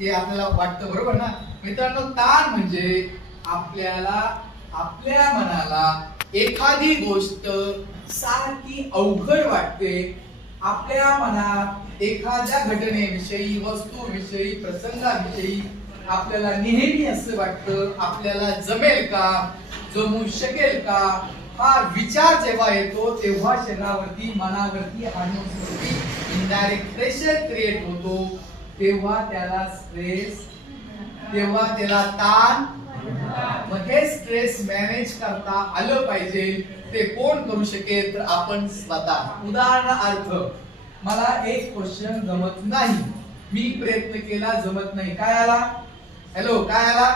ते आपल्याला वाटतं बरोबर ना? मित्रांनो ताण म्हणजे आपल्याला आपल्या मनाला एखादी गोष्ट सारखी अवघड वाटते. आपल्या मनात एखाद्या घटनेविषयी वस्तूविषयी प्रसंगाविषयी आपल्याला नेहमी असं वाटतं आपल्याला जमेल का? जमू शकेल का? हा विचार जेव्हा येतो तेव्हा शरीरावरती मनावरती हार्मोन्सवरती इनडायरेक्ट प्रेशर क्रिएट होतो. तेव्हा त्याला स्ट्रेस तेव्हा त्याला ताण मग हे स्ट्रेस मॅनेज करता आलं पाहिजे. ते कोण करू शकेल तर आपण स्वतः. उदाहरणार्थ मला एक क्वेश्चन जमत नाही. मी प्रयत्न केला जमत नाही. काय आला? हॅलो काय आला?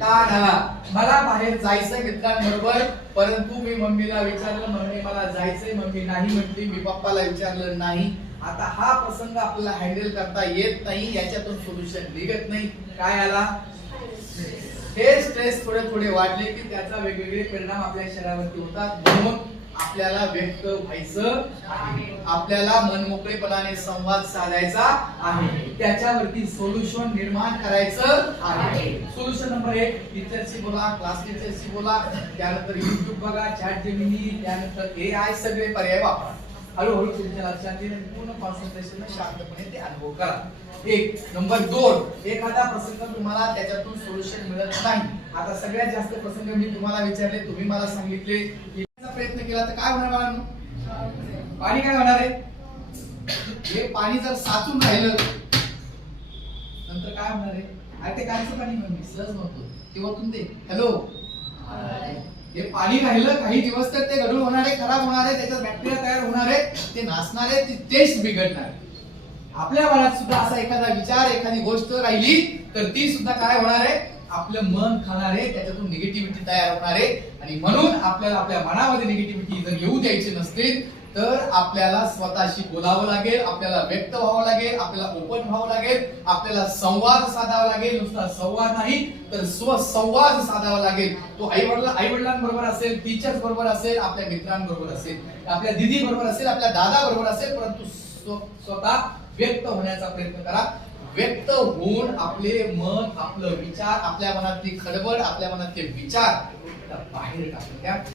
ताण आला. मला बाहेर जायचंय मित्रांबरोबर परंतु मी मम्मीला विचारलं मम्मी मला जायचंय. मम्मी नाही म्हटली. मी पप्पाला विचारलं नाही. आता हा प्रसंग आपल्याला हँडल करता येत नाही याच्यातून सोल्युशन निघत नाही. काय आला? हे स्ट्रेस थोडे थोडे वाढले की त्याचा वेगवेगळे परिणाम आपल्या शरीरावरती होतात. म्हणून आपल्याला व्यक्त व्हायचं आहे. आपल्याला मनमोकळेपणाने संवाद साधायचा आहे. त्याच्यावरती सोल्युशन निर्माण करायचं आहे. सोल्युशन नंबर एक टीचरशी बोला क्लास टीचरशी बोला. त्यानंतर युट्यूब बघा चॅट जेमिनी त्यानंतर ए आय सगळे पर्याय वापरा. हळूहळू तुमच्या लक्षात येईल पूर्ण कॉन्सन्ट्रेशन शांतपणे ते अनुभव करा. एक. नंबर दोन. एखादा प्रसंग तुम्हाला त्याच्यातून सोल्युशन मिळत नाही. आता सगळ्यात जास्त प्रसंग मी तुम्हाला विचारले तुम्ही मला सांगितले. प्रयत्न केला तर काय होणार बाळांनो? पाणी काय होणार आहे? हे पाणी जर साचून राहिलं नंतर काय होणार आहे? अरे ते कायचं पाणी म्हणून सहज म्हणतो. ते वरतून ते हॅलो हे पाणी राहिलं काही दिवस तर ते होणार आहे खराब होणार आहे त्याच्यात बॅक्टेरिया तयार होणार आहे ते नाचणार आहे ती टेस्ट बिघडणार आपल्या मनात सुद्धा असा एखादा विचार एखादी गोष्ट राहिली तर ती सुद्धा काय होणार आहे? आपलं मन खाणार आहे त्याच्यातून निगेटिव्हिटी तयार होणार आहे. आणि म्हणून आपल्याला आपल्या मनामध्ये निगेटिव्हिटी जर येऊ द्यायची नसतील तर आपल्याला स्वतःशी बोलावं लागेल आपल्याला व्यक्त व्हावं लागेल आपल्याला ओपन व्हावं लागेल आपल्याला संवाद साधावा लागेल नुसता संवाद नाही तर स्वसंवाद साधावा लागेल. तो आई वडिला आई वडिलांबरोबर असेल टीचर्स बरोबर असेल आपल्या मित्रांबरोबर असेल आपल्या दिदी बरोबर असेल आपल्या दादा बरोबर असेल परंतु स्व- स्वतः व्यक्त होण्याचा प्रयत्न करा. व्यक्त होऊन आपले मन आपलं विचार आपल्या मनातली खडबड आपल्या मनातले विचार बाहेर टाकून द्या